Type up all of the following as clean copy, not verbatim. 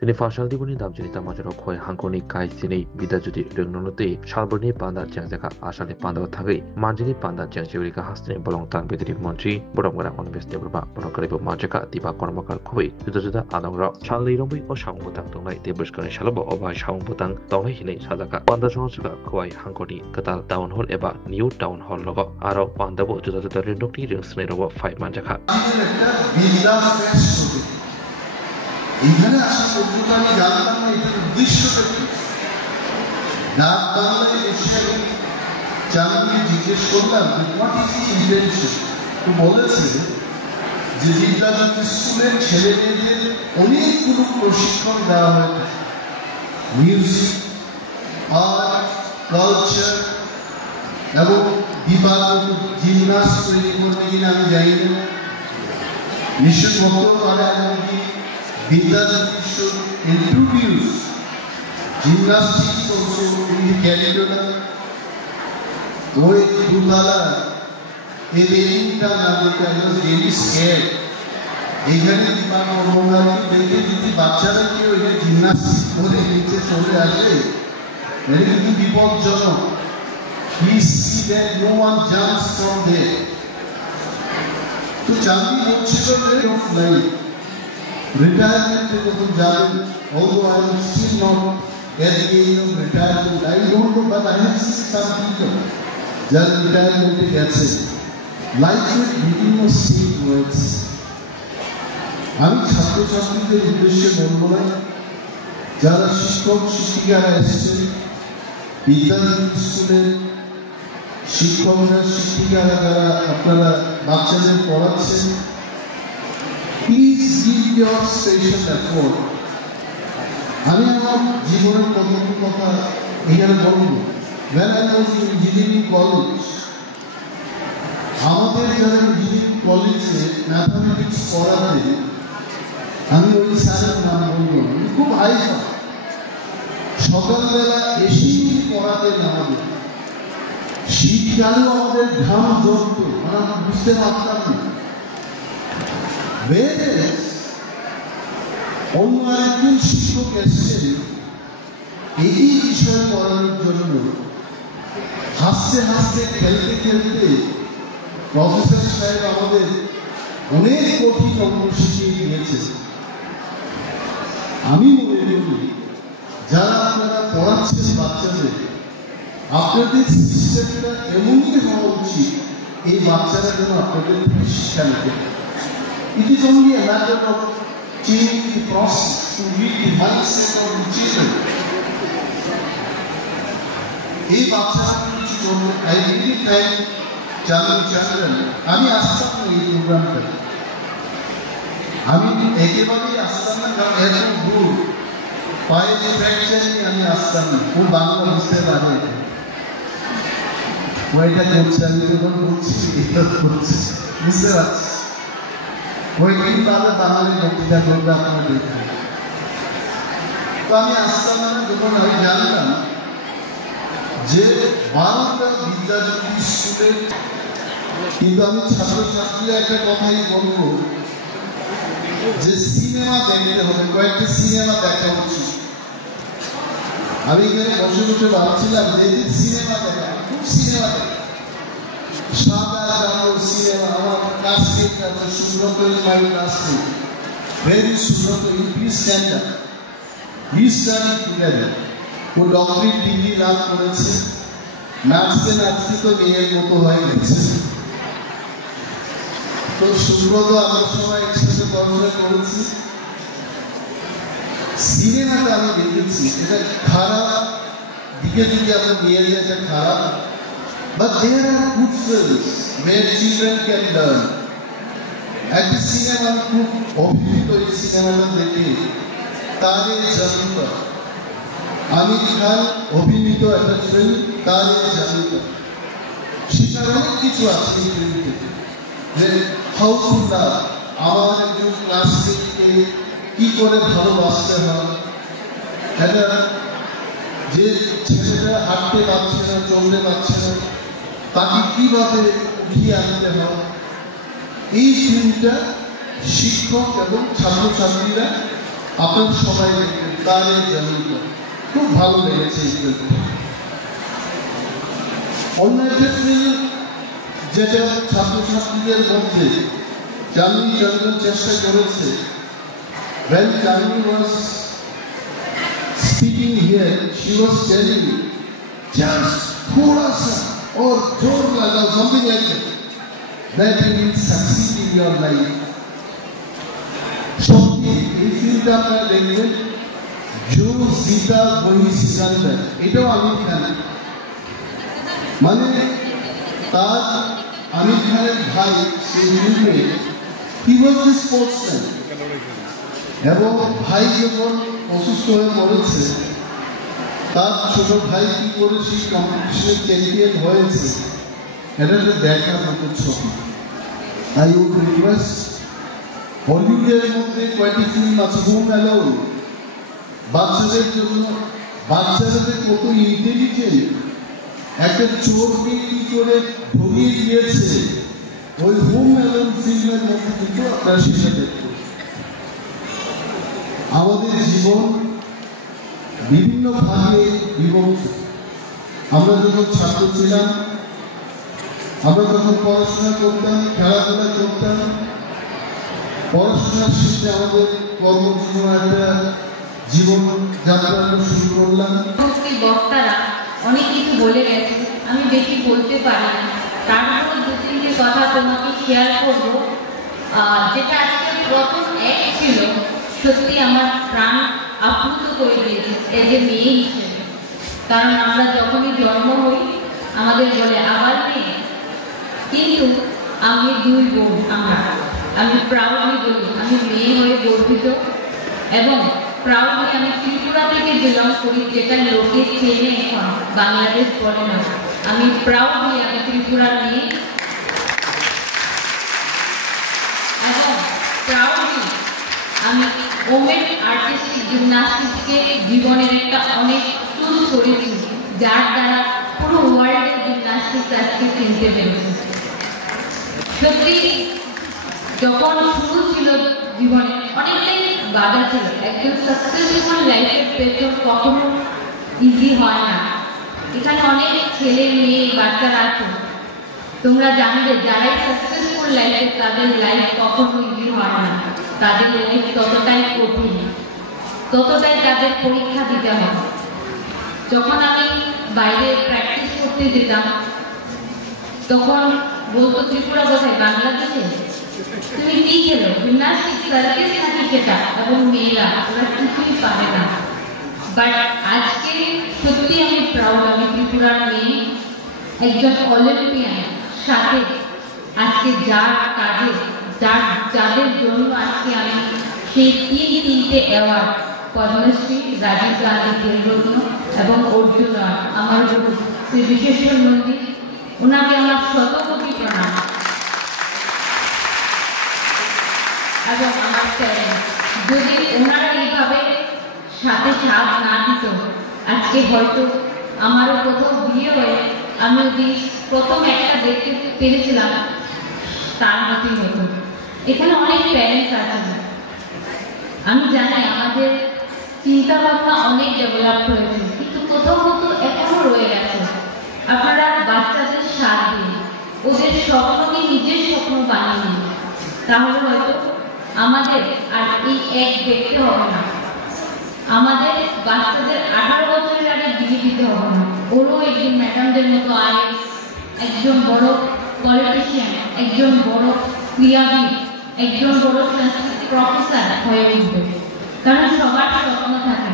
Tini fashal di buni dam jini tamajaro khoi hangkoni kai sini bida judi rengnonote shalboni panda jangjaka asale panda thagai manjini panda jangjuri ka hasne bolong tang bedri monchi boromgara onbes debrba borokaribo majaka tiba kormakar khoi juda adangra shalei rombi o shangbutang tongnai debuskani shalabo oba shangbutang tongnai hinai sadaka panda sonsuka khoi hangkoni katal town hall eba new town hall logo aro panda bo juda rendokti rengsne robo 5 manjaka এখানে আসা পর্যন্ত আমি জানতাম না এটার উদ্দেশ্যটা কি। ডাক বাংলায় এসে আমি চাঁদকে জিজ্ঞেস করলাম হোয়াট ইজ দি ইন্টেনশন। তো বলেছে যে বিদ্যালয় স্কুলের ছেলে মেয়েদের অনেকগুলো প্রশিক্ষণ দেওয়া হয় মিউজিক, আর্ট, কালচার এবং বিভাগ জিমনাস্ট তৈরি করবে কিনা আমি জানি না, নিশ্চয় করতেও পারে। এমনকি Vidyadhari should introduce gymnastics also in the curriculum. Though it Dudala, a lady I was really scared. এখানে বিমান কর্মকারী দেখে যদি বাচ্চারা কেউ এটা জিমনাস্টিক করে নিচে চলে আসে এটা কিন্তু বিপজ্জনক। Please see that no one jumps from there. তো চাঁদি বলছিল যে retirement to Japan, although I am still not at the age of retirement, I don't know, but I have seen some people just retirement gets it. Life is within your state words. আমি ছাত্রছাত্রীদের উদ্দেশ্যে বলবো না, যারা শিক্ষক শিক্ষিকারা এসেছেন, বিদ্যালয় স্কুলের শিক্ষকরা শিক্ষিকারা যারা আপনারা বাচ্চাদের পড়াচ্ছেন, please give your special effort. আমি আমার জীবনের কতগুলো কথা এখানে বলবো। When I was in engineering college, আমাদের যারা ইঞ্জিনিয়ারিং কলেজে ম্যাথামেটিক্স পড়াতে, আমি ওই স্যারের নাম বলবো, খুব হাইফা, সকালবেলা এসেই পড়াতেন আমাদের। শীতকালেও আমাদের ঘাম জ্বলত, আমরা বুঝতে পারতাম না। অন্য আরেকজন শিক্ষক এসেছেন এই বিষয় পড়ানোর জন্য। হাসতে হাসতে খেলতে খেলতে প্রফেসর সাহেব আমাদের অনেক কঠিন অঙ্ক শিখিয়ে দিয়েছে। আমি মনে করি যারা আপনারা পড়াচ্ছেন বাচ্চাদের, আপনাদের সিস্টেমটা এমনই হওয়া উচিত এই বাচ্চারা যেন আপনাদের শিক্ষা নিতে। It is only a matter of changing the process to meet the mindset of the children. এই বাচ্চারা কিছু জন্য I really thank Chandran. আমি আসতাম না এই প্রোগ্রামটা, আমি একেবারেই আসতাম না, কারণ এত দূর পায়ে ফ্র্যাকচার নিয়ে আমি আসতাম না। ও বাংলা বুঝতে পারে, ওইটা করছে, আমি যখন বলছি এটা করছে, বুঝতে পারছি। ওই দিন তাহলে বাঙালি বক্তৃতা করবে আপনারা দেখবেন। তো আমি আসতাম না, যখন আমি জানলাম যে 12টা বিদ্যাজ্যোতি স্কুলে, কিন্তু আমি ছাত্রছাত্রীরা একটা কথাই বলবো যে সিনেমা দেখতে হবে, কয়েকটা সিনেমা দেখা উচিত। আমি এখানে বসে বসে ভাবছিলাম যে সিনেমা দেখা, খুব সিনেমা দেখা, সাদা কালো সিনেমা। আমার ক্লাসমেট আছে Subrata, my classmate, very Subrata, English standard, he study together. ও ডক্টরেট ডিগ্রি লাভ করেছে, নাচতে নাচতে তো মেয়ের মতো হয়ে গেছে। তো সুব্রত আমার সময় একসাথে পড়াশোনা করেছি। সিনেমাটা আমি দেখেছি, এটা খারাপ দিকে যদি আমরা নিয়ে যাই এটা খারাপ, but there are good films where children can learn. একটা সিনেমা আমি খুব অভিভূত এই সিনেমাটা দেখে, তারে জানুকা, আমির খান অভিনীত একটা ফিল্ম তারে জানুকা। সেটার অনেক কিছু আছে এই ফিল্মটিতে, যে হাউ টু লাভ, আমার একজন ক্লাসমেটকে কি করে ভালোবাসতে হয়, এটা যে ছেলেটা হাঁটতে পারছে না, চলতে পারছে না, তাকে কিভাবে উঠিয়ে আনতে হয়। এই ফিল্মটা শিক্ষক এবং ছাত্রছাত্রীরা আপনার সবাই দেখবেন তারে জমিটা খুব ভালো লেগেছে এই ফিল্মটা। অন্য একটা ফিল্ম যেটা ছাত্রছাত্রীদের মধ্যে চাঁদনী চন্দ্রন চেষ্টা করেছে, when Chandni was speaking here, she was telling me, just thoda sa or jor lagao, something like that, that you will succeed in your life. সত্যি এই ফিল্মটা আপনারা দেখবেন, जो सीता वही सिकंदर, এটাও আমির খান। মানে তার আমির খানের ভাই সেই ফিল্মে he was the sportsman, এবং ভাই যখন অসুস্থ হয়ে পড়েছে, তার ছোট ভাই কি করে সেই কম্পিটিশনে চ্যাম্পিয়ন হয়েছে, এটা একটা দেখার মতো ছবি। আই উড রিকোয়েস্ট, হলিউডের মধ্যে কয়েকটি ফিল্ম আছে, হোম অ্যালোন, বাচ্চাদের জন্য, বাচ্চারা কত ইন্টেলিজেন্ট, একটা চোরকে কি করে ঢুকিয়ে দিয়েছে, ওই হোম অ্যালোন ফিল্মের মধ্যে কিন্তু আপনারা সেটা দেখবেন। আমাদের জীবন বিভিন্ন ভাগে বিভক্ত। আমরা যখন ছাত্র ছিলাম, আমরা যখন পড়াশোনা করতাম, খেলাধুলা করতাম, পড়াশোনার শেষে আমাদের কর্মজীবন একটা জীবন যাত্রা শুরু করলাম। বক্তারা অনেক কিছু বলে গেছে, আমি বেশি বলতে পারি না, তারপর দু তিনটে কথা তোমাকে শেয়ার করবো। যেটা আজকে প্রথম এক ছিল, সত্যি আমার প্রাণ আপ্লুত করে দিয়েছে এজ এ মেয়ে হিসেবে। কারণ আমরা যখনই জন্ম হই আমাদের বলে আবার মেয়ে, কিন্তু আমি দুই বোন, আমি প্রাউডলি বলি আমি মেয়ে হয়ে গর্বিত, এবং প্রাউডলি আমি ত্রিপুরা থেকে বিলং করি, যেটা লোকে চেনে এখন, বাংলাদেশ বলে না। আমি প্রাউডলি আমি ত্রিপুরার মেয়ে, এবং প্রাউডলি আমি ওমেন আর্টিস্টিক জিমনাস্টিক্সকে জীবনের একটা অনেক চুজ করেছি, যার দ্বারা পুরো ওয়ার্ল্ডের জিমনাস্টিক্স আজকে চিনতে পেরেছি। সত্যি যখন শুরু ছিল জীবনে অনেকটাই বাধা ছিল। একজন সাকসেসফুল লাইফের পেছন কখনো ইজি হয় না। এখানে অনেক ছেলে মেয়ে বাচ্চারা আছে, তোমরা জানবে যারাই সাকসেসফুল লাইফে, তাদের লাইফ কখনো ইজি হয় না, তাদের লাইফ ততটাই কঠিন, ততটাই তাদের পরীক্ষা দিতে হবে। যখন আমি বাইরে প্র্যাকটিস করতে যেতাম, তখন বলতো ত্রিপুরা কোথায়, বাংলাদেশে তুমি কি খেলো, জিমনাস্টিক্স, সার্কাস নাকি সেটা, এবং মেয়েরা ওরা কিছুই পারে না। বাট আজকে সত্যি আমি প্রাউড, আমি ত্রিপুরার মেয়ে, একজন অলিম্পিয়ান, সাথে আজকে যার কাজে যাদের জন্য আজকে আমি সেই তিনটে অ্যাওয়ার্ড, পদ্মশ্রী, রাজীব গান্ধী খেলরত্ন এবং অর্জুন, আমার গুরু শ্রী বিশেশ্বর নন্দী, ওনাকে আমার শতকোটি প্রণাম। এবং আমার প্যারেন্টস, যদি ওনারা এইভাবে সাথে সাথ না দিত, আজকে হয়তো আমারও কোথাও বিয়ে হয়ে আমি যদি প্রথম একটা দেখতে পেরেছিলাম, তার মতোই হতো। এখানে অনেক প্যারেন্টস আছে, আমি জানি আমাদের চিন্তা ভাবনা অনেক ডেভেলপ হয়েছে, কিন্তু কোথাও কোথাও এখনো রয়ে গেছে। আপনারা বাচ্চাদের সাথ দিন, ওদের স্বপ্নকে নিজের স্বপ্ন বানিয়ে দিন, তাহলে হয়তো আমাদের আর এই এক দেখতে হবে না। আমাদের বাচ্চাদের 18 বছরের আগে বিয়ে দিতে হবে না, ওরও একজন ম্যাডামদের মতো আইএস, একজন বড় পলিটিশিয়ান, একজন বড় ক্রীড়াবিদ, একজন বড় সংস্কৃত প্রফেসর হয়ে উঠবে। কারণ সবার স্বপ্ন থাকে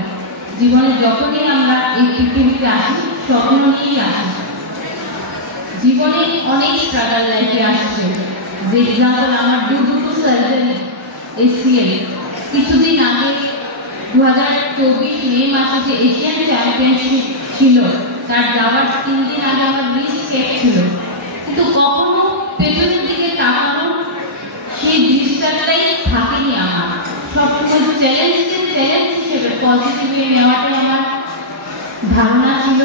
জীবনে, যখনই আমরা এই পৃথিবীতে আসি স্বপ্ন নিয়েই আসি। জীবনে অনেক স্ট্রাগল লাইফে আসছে। এক্সাম্পল, আমার দুটো সার্জারি ACL, কিছুদিন আগে 2024 মে মাসে যে এশিয়ান চ্যাম্পিয়নশিপ ছিল, তার যাওয়ার 3 দিন আগে আমার রিস্ক চেক ছিল, কিন্তু কখনো পেছনের দিকে তাকানো সেই দৃষ্টাটাই থাকেনি আমার। সবসময় চ্যালেঞ্জ হিসেবে পজিটিভলি নেওয়াটাই আমার ধারণা ছিল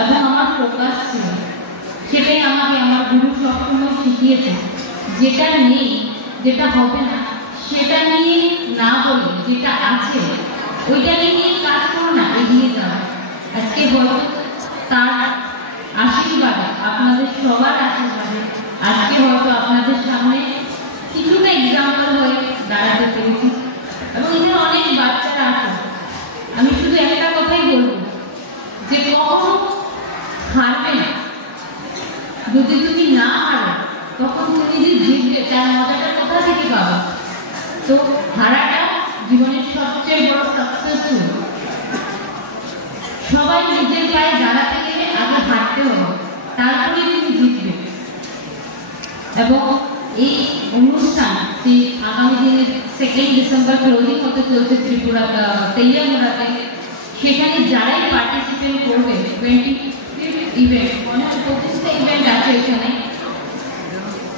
এবং আমার ফোকাস ছিল। সেটাই আমাকে আমার গুরু সবসময় শিখিয়েছে, যেটা নেই, যেটা হবে না, সেটা নিয়ে না বলে যেটা আছে ওইটা নিয়ে কাজ করো না, এগিয়ে যাও। আজকে হয়তো তার আশীর্বাদে, আপনাদের সবার আশীর্বাদে আজকে হয়তো আপনাদের সামনে কিছুটা এক্সাম্পল হয়ে দাঁড়াতে পেরেছি। এবং এখানে অনেক বাচ্চারা আছে, আমি শুধু একটা কথাই বলবো যে কখনো হারবে না। যদি তুমি না হারো তখন তুমি যে জিতবে তার মজাটা কোথা থেকে পাবা? তো হারাটা জীবনের সবচেয়ে বড় সাকসেসফুল। সবাই নিজের পায়ে দাঁড়াতে গেলে আগে হারতে হবে, তারপরে তুমি জিতবে। এবং এই অনুষ্ঠান যে আগামী দিনের 2 ডিসেম্বর ক্লোজিং হতে চলছে ত্রিপুরা তেলিয়ামুড়াতে, সেখানে যারাই পার্টিসিপেট করবে 25th ইভেন্ট, অনেক 25টা ইভেন্ট আছে এখানে,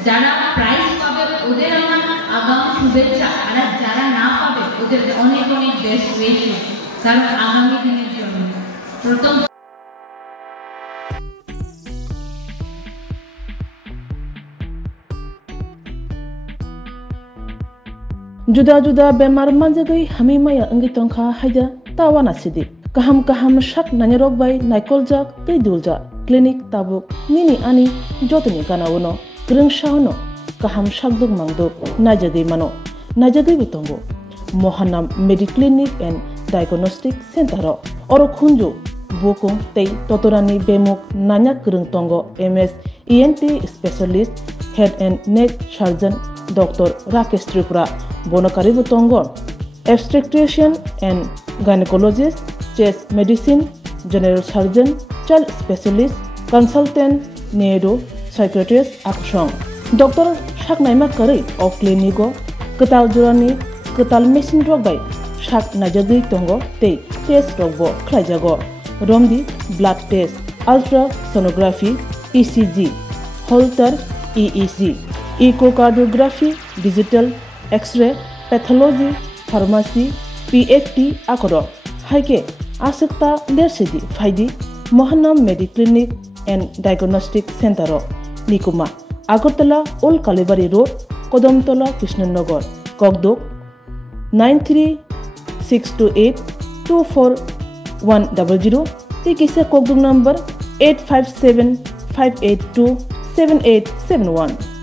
যারা প্রাইজ পাবে ওদের আমার আগাম শুভেচ্ছা, আর যারা না পাবে ওদের অনেক অনেক বেস্ট উইশেস, কারণ আগামী দিনের জন্য প্রথম juda bemar manjagai hamimaya angi tongkha haida tawana sidi kaham shak nanyarok bai naikolja tei dulja clinic tabuk nini ani jotoni kanawono grengshauno kaham shakduk mangduk najagai mano najagai bitongo mohanam mediclinic and diagnostic center oro khunju bokung tei totorani bemuk nanya krung tongo ms ent specialist head and neck surgeon Dr. Rakesh Tripura Bonakari Butongo, obstetrician and gynecologist, chest medicine, general surgeon, child specialist, consultant, neuro, psychiatrist, Akshong. Dr. Shaknaima Kari of Clinico, Ketal Jurani, Ketal Machine Rogbai, Shak Najagi Tongo, Te, Test Rogbo, Klajago, Romdi, blood test, ultrasonography, ECG, Holter, EEG. Echocardiography, digital, X-ray, pathology, pharmacy, PFT, akoro. Haike asakta lersidi faidi Mohanam Mediclinic and Diagnostic Center Nikuma Agartala Old Kalibari Road, Kodamtola, Krishnanagar, Kogdok 93-628-24100. Tikisa Kogdok number 857-582-7871.